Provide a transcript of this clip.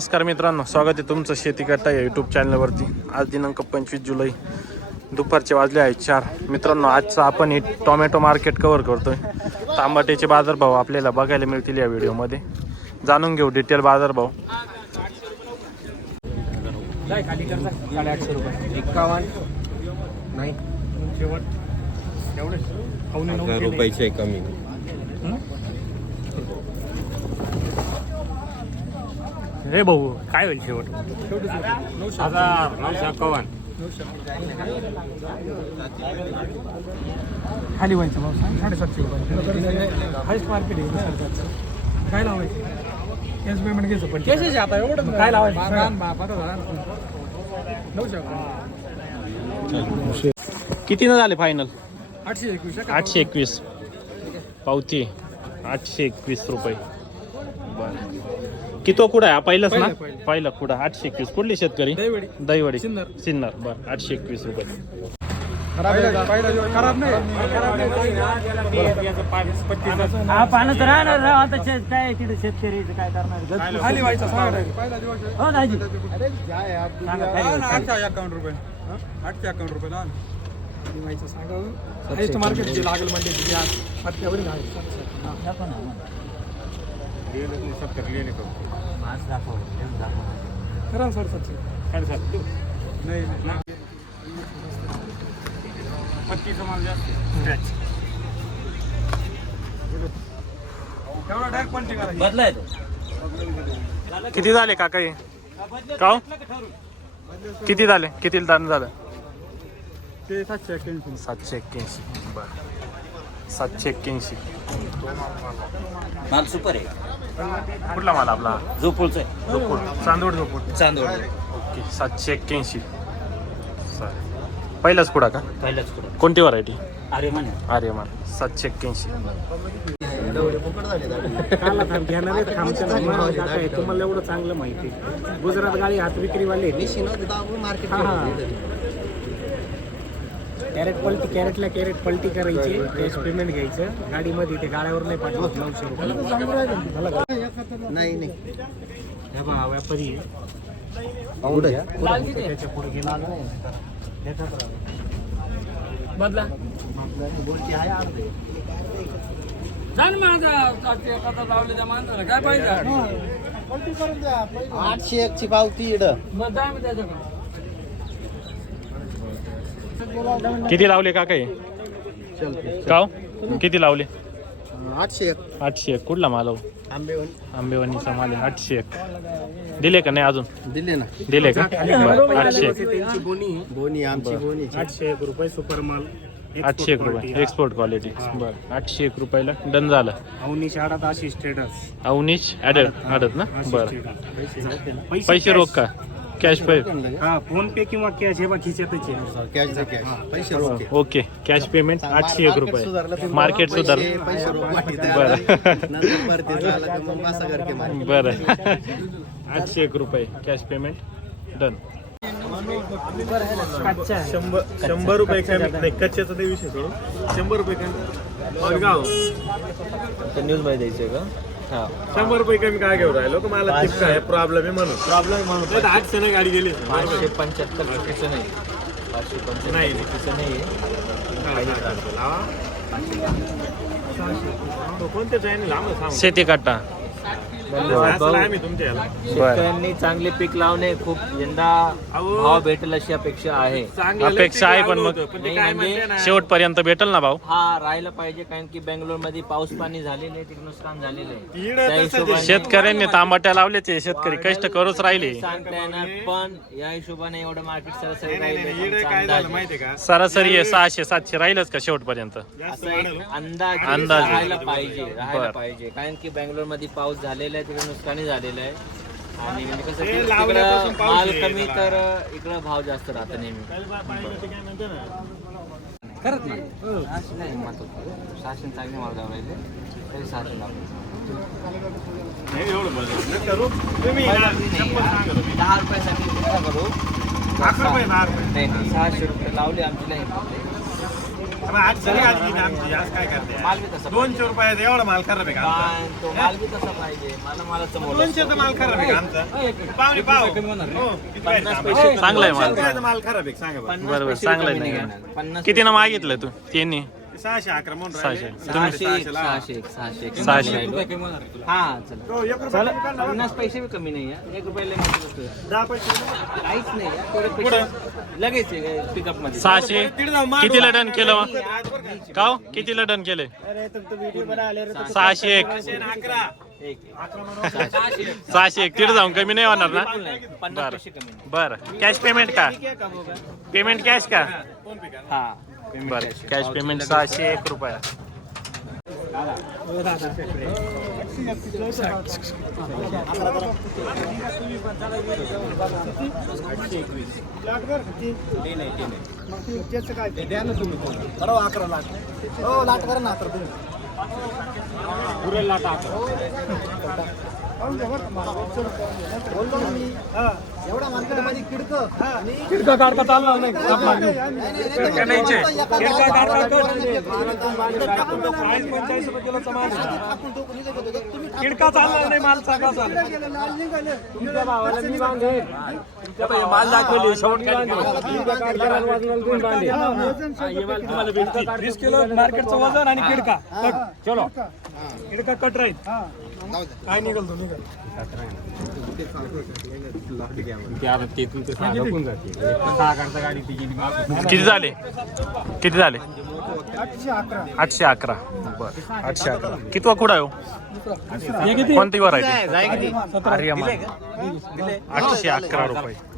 नमस्कार मित्रांनो स्वागत आहे तुमचं शेती करता या यूट्यूब चॅनलवरती आज दिनांक पंचवीस जुलै दुपारचे वाजले आहेत चार. मित्रांनो आजचं आपण हे टोमॅटो मार्केट कव्हर करतोय. तांबाट्याचे बाजारभाव आपल्याला बघायला मिळतील या व्हिडिओमध्ये. जाणून घेऊ डिटेल बाजारभाव. नाही हजार रुपयाचे कमी. रे भाऊ काय होईल शेवट? हजार नऊशे एकावन्न खाली व्हायचं भाऊ. सांग साडेसातशे रुपये. हायस्ट मार्केट आहे ना काय लावायचं? कॅश पेमेंट घ्यायचं पण कॅश आता एवढं काय लावायचं? नऊशे कितीनं झाले फायनल आठशे एकवीस आठशे एकवीस. पावती. आठशे एकवीस रुपये. बरं. कितो कुठं आहे? हा पहिलाच ना? पहिलं, कुठं? आठशे एकवीस. कुठले शेतकरी? दहीवडी. दहीवडी. सिन्नर. सिन्नर. बरं आठशे एकवीस रुपये. खराब नाही. हा पानं तर राहणार राव. आता शेत काय तिथे शेतकरीचं काय करणार? खाली व्हायचं सांगा direct. हो दाजी. आठशे अकाउंट रुपये. आठशे अकाउंट रुपये ना? खाली व्हायचं सांगा हायस्ट मार्केट जे लागेल म्हणजे जे आज पत्त्यावर आहे. सातशे. हा. करा ना सर? नाही. बदलाय तो. किती झाले काका हे का हो? किती झाले? किती दान झालं? ते सातशे एक्क्याऐंशी. सातशे एक्क्याऐंशी. बरं. सातशे एक्क्याऐंशी. माल सुपर आहे. कुठला माल आपला? झोपूळचं आहे. झोपूड चांदोड झोपूड चांदोड ओके सातशे एक्क्याऐंशी. चालेल पहिलाच पुढा का? पहिल्याच पुढं कोणती व्हरायटी अरे म्हणे अरे सातशे एक्क्याऐंशी. तुम्हाला एवढं चांगलं माहिती आहे. गुजरात गाडी हात विक्रीवाले कॅरेट पलटी कॅरेटला कॅरेट पलटी करायची. कॅश पेमेंट घ्यायचं. गाडीमध्ये ते गाड्यावर नाही पाठवत नऊशे रुपये. नाही. नाही हे बघा, व्यापारी त्याच्या पुढे गेला. बदला. काय पाहिजे? आठशे एकची पावती इड. किती लावले काका हे? का? किती लावले? आठशे एक. आठशे एक. कुठला माल हो? आंबेवन. आंबेवानीचा माल आहे. आठशे एक. दिले का नाही अजून? दिले ना. दिले का? बरं आठशे एक. त्यांची बोनी बोनी आमची बोनी आठशे एक रुपये सुपर माल. आठशे एक रुपये. एक्सपोर्ट क्वालिटी बरं. आठशे एक रुपयाला डन झालं. अवनी शाळात अशी स्टेटस ॲडत आडत ना? बरं. पैसे रोख का? Cash pay? हा फोन पे किंवा कॅश हे बा खिशातच आहे कॅश कॅश. पैसे रोखे ओके. कॅश पेमेंट आठशे एक रुपये. मार्केट सुधार पैसे बरं. बरं. आठशे एक रुपये कॅश पेमेंट. डन. शंभर शंभर रुपये कमी नाही. कच्च्याचा ते विषय सोडून शंभर रुपये कमी मडगाव न्यूजमध्ये द्यायचे का? शंभर रुपये कमी काय घेऊन राहिलो? का मला टिप काय? प्रॉब्लेम आहे म्हणून. प्रॉब्लेम म्हणून. आठशे नाही गाडी गेली पाचशे पंच्याहत्तर रुपयेचं नाही. पाचशे पंच्याहत्तर नाही. रुपयेचं नाही. कोणते चॅनल सांग. शेती काटा. शेतकऱ्यांनी चांगले पीक लावणे खूप यंदा. भाव भेटेल अशी अपेक्षा आहे. अपेक्षा आहे, पण मग- म्हणजे शेवटपर्यंत भेटेल ना भाऊ हा राहायला पाहिजे कारण की बेंगलोरमध्ये पाऊस पाणी झालेले आहे तिथे नुकसान झालेलं आहे. शेतकऱ्यांनी तांबाट्या लावल्याचे शेतकरी कष्ट करूच राहिले. पण या हिशोबाने एवढं मार्केट सरासरी राहिले सरासरी सहाशे सातशे राहीलच का शेवटपर्यंत. अंदाज अंदाज. राहायला पाहिजे राहायला. पाहिजे. कारण की बेंगलोरमध्ये पाऊस झालेला आहे तिकडे नुकसानी झालेलं आहे. आणि म्हणजे कसं हे की तिकडं माल. कमी तर इकडं भाव जास्त राहतं नेहमी. करत नाही. असं नाही होतं शासन चांगले माल गाव राहिले तरी शासन. दहा रुपयासाठी करू. अकरा रुपये, दहा रुपये. नाही लावले आमची माल बी तसा दोनशे रुपयाचा एवढा माल खराब आहे का आमचा? पण तो माल बी तसा पाहिजे. मला मालाचं मोल दोनशेचा माल खराब आहे का आमचा? पाहुणे पाव हो, किती पन्नास पाहिजे? पैसे चांगला आहे माल. खराब आहे सांगा बरं. पन्नास बरोबर पैसे चांगलं कमी आहे घेणार. पन्नास किती ना मागितलं तू? त्यांनी? सहाशे अकरा म्हणून सहाशे. राहिले. सहाशे एक सहाशे लावा. सहाशे एक सहाशे एक सहाशे. हा चला हो, एक रुपया चला कमी करा ना. पन्नास पैसे बी कमी नाही आहे एक रुपयाला मोठी वस्तू आहे. दहा पैसे काहीच नाही आहे. थोडे पैसे लगेच पिकअपमध्ये सहाशे. कितीला डन केलं मग का हो? कितीला डन केले सहाशे एक अकरा सहाशे एक. तिथे जाऊन कमी नाही होणार ना? बरं. पैसे कमी नाही. बरं. कॅश पेमेंट का? पेमेंट कॅश का हा. बरं. कॅश पेमेंट सहाशे एक रुपया. उरेला टाक किडका काढता चालणार नाही घेऊन. किडका काढता पंचेचाळीस रुपये चालणार नाही माल चांगला चालला तुमच्या भावाला मी बांधेन. माल दाखवली वीस किलो मार्केटचं वजन आणि किडका चलो किडका कट राहील काय निघल तो किती झाले? किती झाले? आठशे अकरा. बरं. आठशे अकरा. कितवा कुडा आहे हो? किती? कोणती व्हरायटी? आठशे अकरा रुपये.